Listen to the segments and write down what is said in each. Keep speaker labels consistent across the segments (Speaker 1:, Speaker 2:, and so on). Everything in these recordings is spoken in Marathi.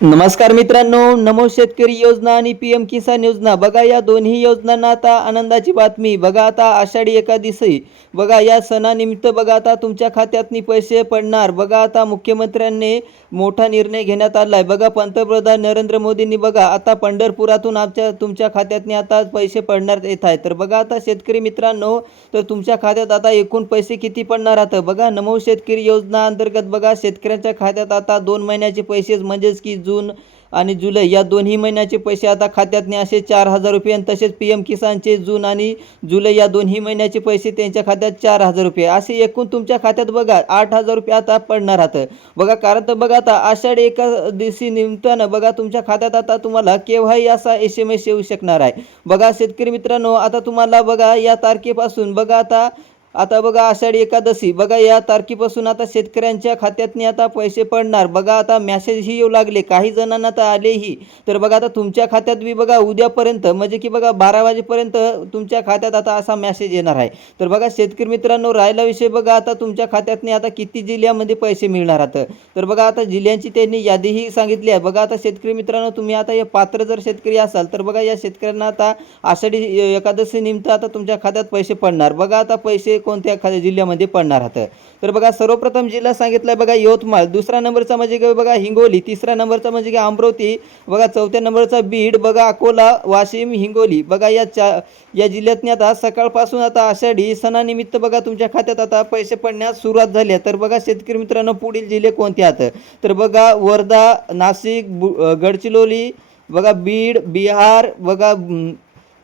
Speaker 1: नमस्कार मित्रांनो नमो शेतकरी योजना आणि पी एम किसान योजना. बघा या दोन्ही योजनांना आता आनंदाची बातमी. बघा आता आषाढी एकादशी. बघा या सणानिमित्त बघा आता तुमच्या खात्यातनी पैसे पडणार. बघा आता मुख्यमंत्र्यांनी मोठा निर्णय घेण्यात आला आहे बघा पंतप्रधान नरेंद्र मोदींनी बघा आता पंढरपुरातून आमच्या तुमच्या खात्यातनी आता पैसे पडणार येत आहे तर बघा आता शेतकरी मित्रांनो तर तुमच्या खात्यात आता एकूण पैसे किती पडणार आता बघा नमो शेतकरी योजना अंतर्गत बघा शेतकऱ्यांच्या खात्यात आता दोन महिन्याचे पैसेच म्हणजेच की जून आणि जुलै या दोन्ही महिन्याचे पैसे आता खात्यातने असे चार हजार रुपये आणि तसेच पी एम किसानचे जून आणि जुलै या दोन्ही महिन्याचे पैसे त्यांच्या खात्यात चार हजार रुपये. असे एकूण तुमच्या खात्यात बघा आठ हजार रुपये आता पडणार आहात. बघा कारण तर बघा आता आषाढ एका दिवशी निमित्तानं बघा तुमच्या खात्यात आता तुम्हाला केव्हाही असा एस एम एस येऊ शकणार आहे. बघा शेतकरी मित्रांनो आता तुम्हाला बघा या तारखेपासून बघा आता आता बघा आषाढी एकादशी. बघा या तारखेपासून आता शेतकऱ्यांच्या खात्यातनी आता पैसे पडणार. बघा आता मॅसेजही येऊ लागले. काही जणांना तर आलेही. तर बघा आता तुमच्या खात्यात बी बघा उद्यापर्यंत म्हणजे की बघा बारा वाजेपर्यंत तुमच्या खात्यात आता असा मॅसेज येणार आहे. तर बघा शेतकरी मित्रांनो राहिला विषय बघा आता तुमच्या खात्यातनी आता किती जिल्ह्यामध्ये पैसे मिळणार आता. तर बघा आता जिल्ह्यांची त्यांनी यादीही सांगितली आहे. बघा आता शेतकरी मित्रांनो तुम्ही आता या पात्र जर शेतकरी असाल तर बघा या शेतकऱ्यांना आता आषाढी एकादशी निमित्त आता तुमच्या खात्यात पैसे पडणार. बघा आता पैसे कोणत्या एखाद्या जिल्ह्यामध्ये पडणार आहेत. तर बघा सर्वप्रथम जिल्हा सांगितला बघा यवतमाळ. दुसरा नंबरचा म्हणजे की बघा हिंगोली. तिसरा नंबरचा म्हणजे की अमरावती. बघा चौथ्या नंबरचा बीड. बघा अकोला वाशिम हिंगोली. बघा या चा या जिल्ह्यातनी आता सकाळपासून आता आषाढी सणानिमित्त बघा तुमच्या खात्यात आता पैसे पडण्यास सुरुवात झाली आहे. तर बघा शेतकरी मित्रांनो पुढील जिल्हे कोणते आहेत? तर बघा वर्धा नाशिक बु गडचिरोली. बघा बीड बिहार. बघा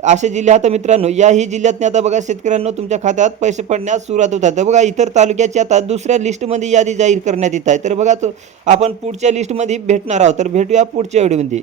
Speaker 1: असे जिल्हे आता मित्रांनो याही जिल्ह्यातनी आता बघा शेतकऱ्यांना तुमच्या खात्यात पैसे पडण्यास सुरुवात होतात तर बघा इतर तालुक्याची आता दुसऱ्या लिस्टमध्ये यादी जाहीर करण्यात येत आहे. तर बघा तो आपण पुढच्या लिस्टमध्ये भेटणार आहोत. तर भेटूया पुढच्या व्हिडिओमध्ये.